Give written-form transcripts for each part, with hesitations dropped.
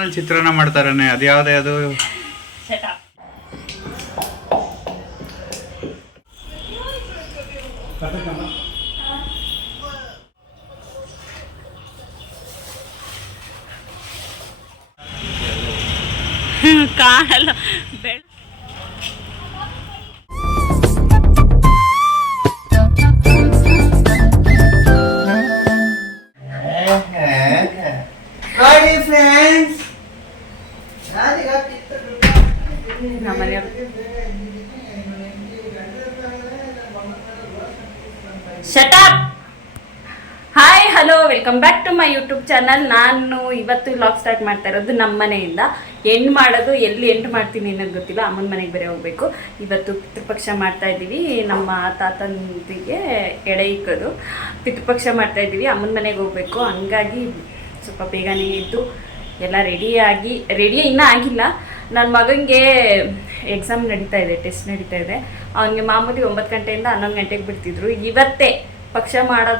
ಟೊಮೊಟೊನಲ್ಲಿ ಚಿತ್ರಾನ್ನ ಮಾಡ್ತಾರನೆ, ಅದು ಯಾವುದೇ ಅದು ಕಾಣಲ್ಲ. Shut up. Hi hello, welcome back to my YouTube channel. ನಾನು ಇವತ್ತು ವ್ಲಾಗ್ ಸ್ಟಾರ್ಟ್ ಮಾಡ್ತಾ ಇರೋದು ನಮ್ಮ ಮನೆಯಿಂದ. ಎಂಡ್ ಮಾಡೋದು ಎಲ್ಲಿ ಎಂಡ್ ಮಾಡ್ತೀನಿ ಅನ್ನೋದು ಗೊತ್ತಿಲ್ಲ. ಅಮ್ಮನ ಮನೆಗೆ ಬೇರೆ ಹೋಗಬೇಕು. ಇವತ್ತು ಪಿತೃಪಕ್ಷ ಮಾಡ್ತಾ ಇದ್ದೀವಿ. ನಮ್ಮ ತಾತನಿಗೆ ಎಡೆ ಇಕ್ಕೋದು ಪಿತೃಪಕ್ಷ ಮಾಡ್ತಾ ಇದ್ದೀವಿ. ಅಮ್ಮನ ಮನೆಗೆ ಹೋಗಬೇಕು. ಹಂಗಾಗಿ ಸ್ವಲ್ಪ ಬೇಗನೆ ಎದ್ದು ಎಲ್ಲ ರೆಡಿ ಇನ್ನೂ ಆಗಿಲ್ಲ. ನನ್ನ ಮಗನಿಗೆ ಎಕ್ಸಾಮ್ ನಡೀತಾ ಇದೆ, ಟೆಸ್ಟ್ ನಡೀತಾ ಇದೆ. ಅವನಿಗೆ ಮಾಮೂಲಿ 9 ಗಂಟೆಯಿಂದ 11 ಗಂಟೆಗೆ ಬಿಡ್ತಿದ್ರು. ಇವತ್ತೇ ಪಕ್ಷ ಮಾಡೋ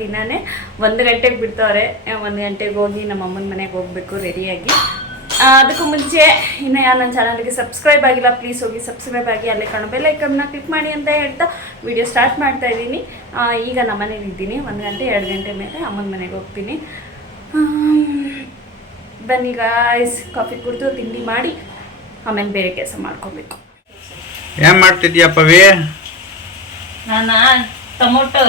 ದಿನವೇ 1 ಗಂಟೆಗೆ ಬಿಡ್ತವ್ರೆ. 1 ಗಂಟೆಗೆ ಹೋಗಿ ನಮ್ಮ ಅಮ್ಮನ ಮನೆಗೆ ಹೋಗಬೇಕು ರೆಡಿಯಾಗಿ. ಅದಕ್ಕೂ ಮುಂಚೆ ಇನ್ನು ನನ್ನ ಚಾನಲ್ಗೆ ಸಬ್ಸ್ಕ್ರೈಬ್ ಆಗಿಲ್ಲ, ಪ್ಲೀಸ್ ಹೋಗಿ ಸಬ್ಸ್ಕ್ರೈಬ್ ಆಗಿ, ಅಲ್ಲೇ ಕಾಣೋ ಬೆಲ್ ಐಕನ್ನ ಕ್ಲಿಕ್ ಮಾಡಿ ಅಂತ ಹೇಳ್ತಾ ವಿಡಿಯೋ ಸ್ಟಾರ್ಟ್ ಮಾಡ್ತಾ ಇದ್ದೀನಿ. ಈಗ ನಮ್ಮ ಮನೇಲಿ ಇದ್ದೀನಿ. 1 ಗಂಟೆ 2 ಗಂಟೆ ಮೇಲೆ ಅಮ್ಮನ ಮನೆಗೆ ಹೋಗ್ತೀನಿ. ಬನ್ನಿ ಗಾಯ್ಸ್, ಕಾಫಿ ಕುಡಿದು ತಿಂಡಿ ಮಾಡಿ ಆಮೇಲೆ ಬೇರೆ ಕೆಲಸ ಮಾಡ್ಕೋಬೇಕು. ಏನ್ ಮಾಡ್ತಿದ್ಯಾ ಪವಿ? ನಾನು ಟೊಮೊಟೊ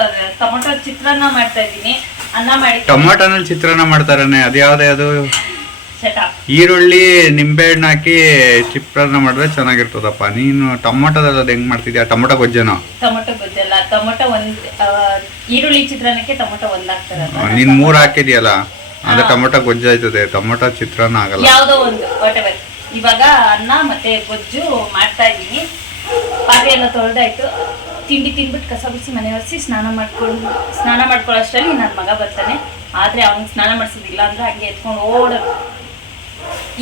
ಚಿತ್ರಾನ್ನ ಮಾಡ್ತಾ ಇದ್ದೀನಿ. ಅನ್ನ ಮಾಡಿ. ಟೊಮೊಟೊನಲ್ಲಿ ಚಿತ್ರಾನ್ನ ಮಾಡ್ತಾರನೆ, ಅದು ಯಾವುದೇ ಅದು ಈರುಳ್ಳಿ ನಿಂಬೆಹಣ್ಣು ಹಾಕಿ ಚಿತ್ರಾನ್ನ ಮಾಡಿದ್ರೆ ಚೆನ್ನಾಗಿರ್ತದಪ್ಪ. ನೀನು ಟೊಮೊಟೊದಲ್ಲಿ ಅದು ಹೆಂಗ್ ಮಾಡ್ತಿದ್ಯಾ? ಟೊಮೊಟೊ ಗೊಜ್ಜೇನೋ? ಟೊಮೊಟೊ ಗೊಜ್ಜಲ್ಲ, ಟೊಮೊಟೊ ಈರುಳ್ಳಿ ಚಿತ್ರಾನ್ನಕ್ಕೆ ಟೊಮೊಟೊ ಹಾಕ್ತಾರಲ್ಲ. ನೀನ್ 3 ಹಾಕಿದ್ಯಲ್ಲ, ಅದು ಟೊಮೊಟೊ ಗೊಜ್ಜು ಆಯ್ತದೆ, ಟೊಮೊಟೊ ಚಿತ್ರಾನ್ನ ಆಗಲ್ಲ. ಯಾವುದೋ ಒಂದು ವಾಟೆವರ್. ಇವಾಗ ಅನ್ನ ಮತ್ತೆ ಗೊಜ್ಜು ಮಾಡ್ತಾ ಇದ್ದೀನಿ. ಪಾತ್ರೆ ಎಲ್ಲ ತೊಳೆದಾಯ್ತು. ತಿಂಡಿ ತಿಂದ್ಬಿಟ್ಟು ಕಸ ಬಿಸಿ ಮನೆ ಒರೆಸಿ ಸ್ನಾನ ಮಾಡ್ಕೊಳ್ಳೋ ಅಷ್ಟರಲ್ಲಿ ನನ್ನ ಮಗ ಬರ್ತಾನೆ. ಆದರೆ ಅವ್ನಿಗೆ ಸ್ನಾನ ಮಾಡಿಸೋದಿಲ್ಲ ಅಂದ್ರೆ ಹಂಗೆ ಎತ್ಕೊಂಡು ಓಡೋದು.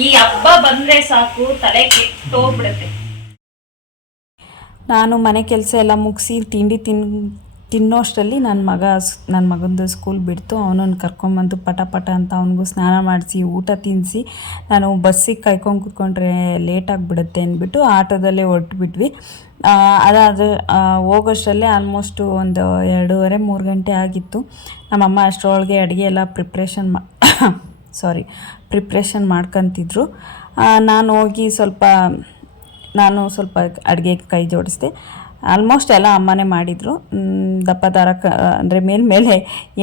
ಈ ಹಬ್ಬ ಬಂದರೆ ಸಾಕು, ತಲೆ ಕೆಟ್ಟೋಗ್ಬಿಡುತ್ತೆ. ನಾನು ಮನೆ ಕೆಲಸ ಎಲ್ಲ ಮುಗಿಸಿ ತಿಂಡಿ ತಿನ್ನೋಷ್ಟರಲ್ಲಿ ನನ್ನ ಮಗಂದು ಸ್ಕೂಲ್ ಬಿಡ್ತು. ಅವನನ್ನು ಕರ್ಕೊಂಬಂದು ಪಟ ಅಂತ ಅವನಿಗೂ ಸ್ನಾನ ಮಾಡಿಸಿ ಊಟ ತಿನ್ನಿಸಿ ನಾನು ಬಸ್ಸಿಗೆ ಕಾಯ್ಕೊಂಡು ಕೂತ್ಕೊಂಡ್ರೆ ಲೇಟಾಗಿಬಿಡುತ್ತೆ ಅಂದ್ಬಿಟ್ಟು ಆಟೋದಲ್ಲೇ ಹೊರಟ್ಬಿಟ್ವಿ. ಅದಾದರೆ ಹೋಗೋಷ್ಟರಲ್ಲೇ ಆಲ್ಮೋಸ್ಟ್ ಒಂದು 2:30-3 ಗಂಟೆ ಆಗಿತ್ತು. ನಮ್ಮಮ್ಮ ಅಷ್ಟರೊಳಗೆ ಅಡುಗೆ ಎಲ್ಲ ಪ್ರಿಪ್ರೇಷನ್ ಮಾಡ್ಕೊತಿದ್ರು. ನಾನು ಸ್ವಲ್ಪ ಅಡುಗೆಗೆ ಕೈ ಜೋಡಿಸಿದೆ. ಆಲ್ಮೋಸ್ಟ್ ಎಲ್ಲ ಅಮ್ಮನೇ ಮಾಡಿದರು. ದಪ್ಪ ದಾರ ಅಂದರೆ ಮೇಲೆ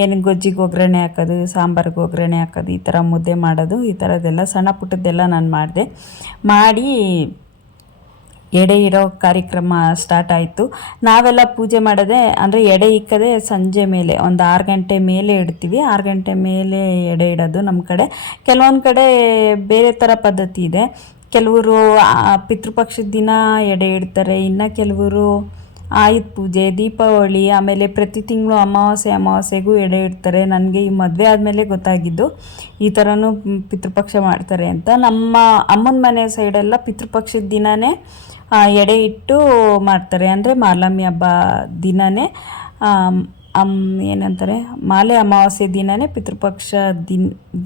ಏನು ಗೊಜ್ಜಿಗೆ ಒಗ್ಗರಣೆ ಹಾಕೋದು, ಸಾಂಬಾರಿಗೆ ಒಗ್ಗರಣೆ ಹಾಕೋದು, ಈ ಥರ ಮುದ್ದೆ ಮಾಡೋದು, ಈ ಥರದ್ದೆಲ್ಲ ಸಣ್ಣ ಪುಟ್ಟದ್ದೆಲ್ಲ ನಾನು ಮಾಡಿ ಎಡೆ ಇಡೋ ಕಾರ್ಯಕ್ರಮ ಸ್ಟಾರ್ಟ್ ಆಯಿತು. ನಾವೆಲ್ಲ ಪೂಜೆ ಮಾಡೋದೇ ಅಂದರೆ ಎಡೆ ಇಕ್ಕದೆ ಸಂಜೆ ಮೇಲೆ ಒಂದು 6 ಗಂಟೆ ಮೇಲೆ ಇಡ್ತೀವಿ. 6 ಗಂಟೆ ಮೇಲೆ ಎಡೆ ಇಡೋದು ನಮ್ಮ ಕಡೆ. ಕೆಲವೊಂದು ಕಡೆ ಬೇರೆ ಥರ ಪದ್ಧತಿ ಇದೆ. ಕೆಲವರು ಪಿತೃಪಕ್ಷದ ದಿನ ಎಡೆ ಇಡ್ತಾರೆ, ಇನ್ನು ಕೆಲವರು ಆಯುಧ ಪೂಜೆ, ದೀಪಾವಳಿ, ಆಮೇಲೆ ಪ್ರತಿ ತಿಂಗಳು ಅಮಾವಾಸ್ಯೆಗೂ ಎಡೆ ಇಡ್ತಾರೆ. ನನಗೆ ಈ ಮದುವೆ ಆದಮೇಲೆ ಗೊತ್ತಾಗಿದ್ದು ಈ ಥರನೂ ಪಿತೃಪಕ್ಷ ಮಾಡ್ತಾರೆ ಅಂತ. ನಮ್ಮ ಅಮ್ಮನ ಮನೆ ಸೈಡೆಲ್ಲ ಪಿತೃಪಕ್ಷದ ದಿನವೇ ಎಡೆ ಇಟ್ಟು ಮಾಡ್ತಾರೆ. ಅಂದರೆ ಮಾರ್ಲಮ್ಮಿ ಹಬ್ಬ ದಿನವೇ ಏನಂತಾರೆ, ಮಾಲೆ ಅಮಾವಾಸ್ಯೆ ದಿನವೇ ಪಿತೃಪಕ್ಷ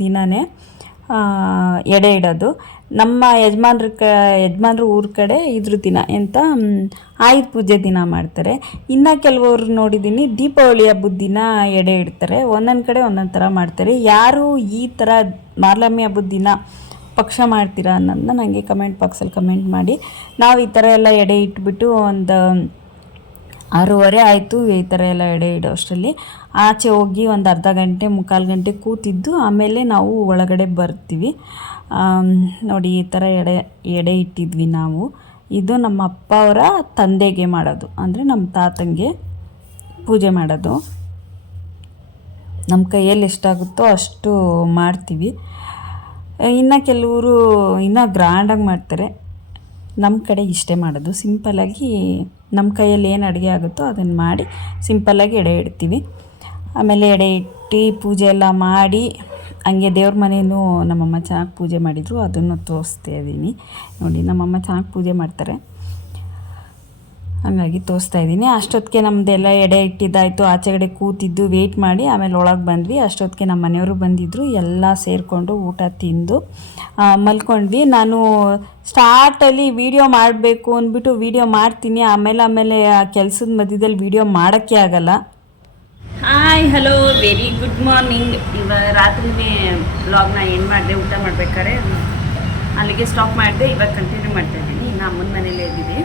ದಿನವೇ ಎಡೆ ಇಡೋದು. ನಮ್ಮ ಯಜಮಾನ್ರ ಊರ ಕಡೆ ಇದ್ರ ದಿನ ಎಂತ ಆಯುಧ ಪೂಜೆ ದಿನ ಮಾಡ್ತಾರೆ. ಇನ್ನು ಕೆಲವರು ನೋಡಿದ್ದೀನಿ ದೀಪಾವಳಿ ಹಬ್ಬದ ದಿನ ಎಡೆ ಇಡ್ತಾರೆ. ಒಂದೊಂದು ಕಡೆ ಒಂದೊಂದು ಥರ ಮಾಡ್ತಾರೆ. ಯಾರು ಈ ಥರ ಮಾರ್ಲಮ್ಮಿ ಹಬ್ಬದ ದಿನ ಪಕ್ಷ ಮಾಡ್ತೀರಾ ಅನ್ನೋದನ್ನ ನನಗೆ ಕಮೆಂಟ್ ಬಾಕ್ಸಲ್ಲಿ ಕಮೆಂಟ್ ಮಾಡಿ. ನಾವು ಈ ಥರ ಎಲ್ಲ ಎಡೆ ಇಟ್ಬಿಟ್ಟು ಒಂದು 6:30 ಆಯಿತು. ಈ ಥರ ಎಲ್ಲ ಎಡೆ ಇಡೋ ಅಷ್ಟರಲ್ಲಿ ಆಚೆ ಹೋಗಿ ಒಂದು ಅರ್ಧ ಗಂಟೆ 3/4 ಗಂಟೆ ಕೂತಿದ್ದು ಆಮೇಲೆ ನಾವು ಒಳಗಡೆ ಬರ್ತೀವಿ. ನೋಡಿ, ಈ ಥರ ಎಡೆ ಇಟ್ಟಿದ್ವಿ ನಾವು. ಇದು ನಮ್ಮ ಅಪ್ಪ ಅವರ ತಂದೆಗೆ ಮಾಡೋದು, ಅಂದರೆ ನಮ್ಮ ತಾತಂಗೆ ಪೂಜೆ ಮಾಡೋದು. ನಮ್ಮ ಕೈಯಲ್ಲಿ ಎಷ್ಟಾಗುತ್ತೋ ಅಷ್ಟು ಮಾಡ್ತೀವಿ. ಇನ್ನು ಕೆಲವರು ಇನ್ನೂ ಗ್ರ್ಯಾಂಡಾಗಿ ಮಾಡ್ತಾರೆ. ನಮ್ಮ ಕಡೆ ಇಷ್ಟೇ ಮಾಡೋದು, ಸಿಂಪಲ್ಲಾಗಿ ನಮ್ಮ ಕೈಯಲ್ಲಿ ಏನು ಅಡುಗೆ ಆಗುತ್ತೋ ಅದನ್ನು ಮಾಡಿ ಸಿಂಪಲ್ಲಾಗಿ ಎಡೆ ಇಡ್ತೀವಿ. ಆಮೇಲೆ ಎಡೆ ಇಟ್ಟು ಪೂಜೆ ಎಲ್ಲ ಮಾಡಿ ಹಂಗೆ ದೇವ್ರ ಮನೇನೂ ನಮ್ಮಮ್ಮ ಚೆನ್ನಾಗಿ ಪೂಜೆ ಮಾಡಿದರು, ಅದನ್ನು ತೋರಿಸ್ತಾ ಇದ್ದೀನಿ. ನೋಡಿ, ನಮ್ಮಮ್ಮ ಚೆನ್ನಾಗಿ ಪೂಜೆ ಮಾಡ್ತಾರೆ. ಹಾಗಾಗಿ ತೋರಿಸ್ತಾ ಇದ್ದೀನಿ. ಅಷ್ಟೊತ್ತಿಗೆ ನಮ್ಮದೆಲ್ಲ ಎಡೆ ಇಟ್ಟಿದ್ದಾಯಿತು, ಆಚೆಗಡೆ ಕೂತಿದ್ದು ವೆಯ್ಟ್ ಮಾಡಿ ಆಮೇಲೆ ಒಳಗೆ ಬಂದ್ವಿ. ಅಷ್ಟೊತ್ತಿಗೆ ನಮ್ಮ ಮನೆಯವರು ಬಂದಿದ್ದರು, ಎಲ್ಲ ಸೇರಿಕೊಂಡು ಊಟ ತಿಂದು ಮಲ್ಕೊಂಡ್ವಿ. ನಾನು ಸ್ಟಾರ್ಟಲ್ಲಿ ವೀಡಿಯೋ ಮಾಡಬೇಕು ಅಂದ್ಬಿಟ್ಟು ವೀಡಿಯೋ ಮಾಡ್ತೀನಿ, ಆಮೇಲೆ ಆ ಕೆಲಸದ ಮಧ್ಯದಲ್ಲಿ ವೀಡಿಯೋ ಮಾಡೋಕ್ಕೆ ಆಗಲ್ಲ. Hi hello very good morning. ರಾತ್ರಿನೇ ವ್ಲಾಗ್ನ ಏನು ಮಾಡಿದೆ, ಊಟ ಮಾಡ್ಬೇಕಾದ್ರೆ ಅಲ್ಲಿಗೆ ಸ್ಟಾಪ್ ಮಾಡಿದೆ. ಇವಾಗ ಕಂಟಿನ್ಯೂ ಮಾಡ್ತಾ ಇದ್ದೀನಿ. ಇನ್ನು ಅಮ್ಮನ ಮನೇಲೇ ಇದ್ದೀವಿ,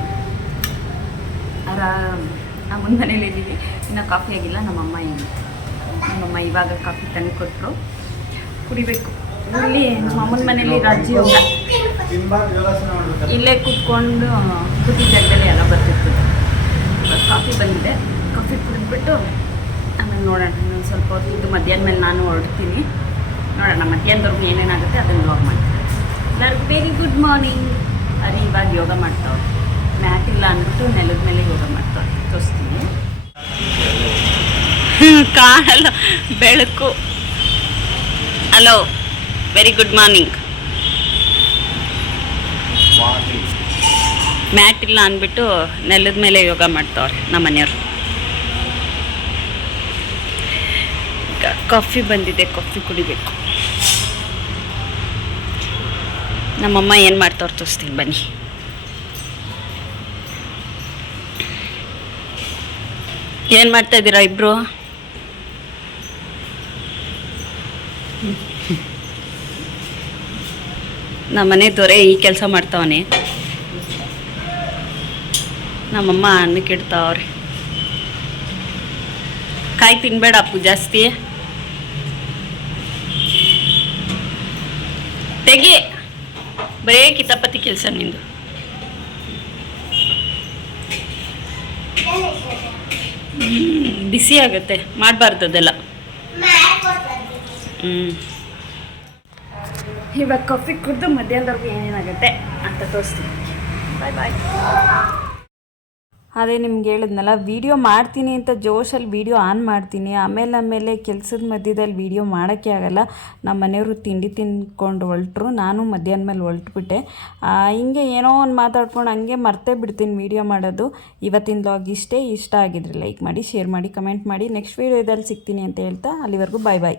ಅಮ್ಮನ ಮನೇಲಿ ಇದ್ದೀವಿ. ಇನ್ನು ಕಾಫಿ ಆಗಿಲ್ಲ. ನಮ್ಮಮ್ಮ ಇವಾಗ ಕಾಫಿ ತಂದು ಕೊಟ್ಟರು, ಕುಡಿಬೇಕು. ಇಲ್ಲಿ ನಮ್ಮ ಅಮ್ಮನ ಮನೇಲಿ ರಾಜ್ಯೋಗ, ಇಲ್ಲೇ ಕೂತ್ಕೊಂಡು ಕೂತಿ ಜಾಗದಲ್ಲಿ ಎಲ್ಲ ಬರ್ತಿರ್ತದೆ. ಇವಾಗ ಕಾಫಿ ಬಂದಿದೆ, ಕಾಫಿ ಕುಡಿದ್ಬಿಟ್ಟು ಆಮೇಲೆ ನೋಡೋಣ. ಇನ್ನೊಂದು ಸ್ವಲ್ಪ ಹೊತ್ತು ಇದು ಮಧ್ಯಾಹ್ನ ಮೇಲೆ ನಾನು ಹೊರಡ್ತೀನಿ. ನೋಡೋಣ ಮಧ್ಯಾಹ್ನದವ್ರಿಗೆ ಏನೇನಾಗುತ್ತೆ ಅದನ್ನು ವ್ಲಾಗ್ ಮಾಡ್ತೀನಿ. ಎಲ್ಲರಿಗೂ ವೆರಿ ಗುಡ್ ಮಾರ್ನಿಂಗ್. ಅರಿ ಇವಾಗ ಯೋಗ ಮಾಡ್ತಾವೆ, ಮ್ಯಾಟ್ ಇಲ್ಲ ಅಂದ್ಬಿಟ್ಟು ನೆಲದ ಮೇಲೆ ಯೋಗ ಮಾಡ್ತಾವೆ. ತೋರಿಸ್ತೀನಿ. ಕಾಣಲ್ಲ ಬೆಳಕು. Hello very good morning. Mat ಇಲ್ಲ ಅಂದ್ಬಿಟ್ಟು ನೆಲದ ಮೇಲೆ ಯೋಗ ಮಾಡ್ತಾವ್ರೆ ನಮ್ಮ ಮನೆಯವರು. ಕಾಫಿ ಬಂದಿದೆ, ಕಾಫಿ ಕುಡಿಬೇಕು. ನಮ್ಮಮ್ಮ ಏನು ಮಾಡ್ತಾವ್ರು ತೋರಿಸ್ತೀನಿ ಬನ್ನಿ. ಏನು ಮಾಡ್ತಾ ಇದ್ದೀರಾ ಇಬ್ರು? ನಮ್ಮನೆ ದೊರೆ ಈ ಕೆಲಸ ಮಾಡ್ತಾವನೆ, ನಮ್ಮಮ್ಮ ಅನ್ನಕ್ಕೆ ಇಡ್ತಾವ್ರೆ. ಕಾಯಿ ತಿನ್ಬೇಡ ಅಪ್ಪು ಜಾಸ್ತಿ, ತೆಗಿ. ಬರೇ ಕಿತಾಪತಿ ಕೆಲಸ ನಿಂದು. ಬಿಸಿ ಆಗುತ್ತೆ, ಮಾಡಬಾರ್ದು ಅದೆಲ್ಲ. ಇವಾಗ ಕಾಫಿ ಕುಡಿದು ಮಧ್ಯಾಹ್ನದವ್ರಿಗೆ ಏನೇನಾಗುತ್ತೆ ಅಂತ ತೋರಿಸ್ತೀನಿ. ಬಾಯ್ ಬಾಯ್. ಅದೇ ನಿಮ್ಗೆ ಹೇಳಿದ್ನಲ್ಲ, ವೀಡಿಯೋ ಮಾಡ್ತೀನಿ ಅಂತ ಜೋಶಲ್ಲಿ ವೀಡಿಯೋ ಆನ್ ಮಾಡ್ತೀನಿ, ಆಮೇಲೆ ಕೆಲಸದ ಮಧ್ಯದಲ್ಲಿ ವೀಡಿಯೋ ಮಾಡೋಕ್ಕೆ ಆಗಲ್ಲ. ನಮ್ಮ ಮನೆಯವರು ತಿಂಡಿ ತಿಂದ್ಕೊಂಡು ಹೊರಟ್ರು, ನಾನು ಮಧ್ಯಾಹ್ನ ಮೇಲೆ ಹೊರಟ್ಬಿಟ್ಟೆ. ಹಿಂಗೆ ಏನೋ ಒಂದು ಮಾತಾಡ್ಕೊಂಡು ಹಂಗೆ ಮರ್ತೇ ಬಿಡ್ತೀನಿ ವೀಡಿಯೋ ಮಾಡೋದು. ಇವತ್ತಿನ ವ್ಲಾಗ್ ಇಷ್ಟ ಆಗಿದ್ರೆ ಲೈಕ್ ಮಾಡಿ, ಶೇರ್ ಮಾಡಿ, ಕಮೆಂಟ್ ಮಾಡಿ. ನೆಕ್ಸ್ಟ್ ವೀಡಿಯೋದಲ್ಲಿ ಸಿಗ್ತೀನಿ ಅಂತ ಹೇಳ್ತಾ ಅಲ್ಲಿವರೆಗೂ ಬಾಯ್ ಬಾಯ್.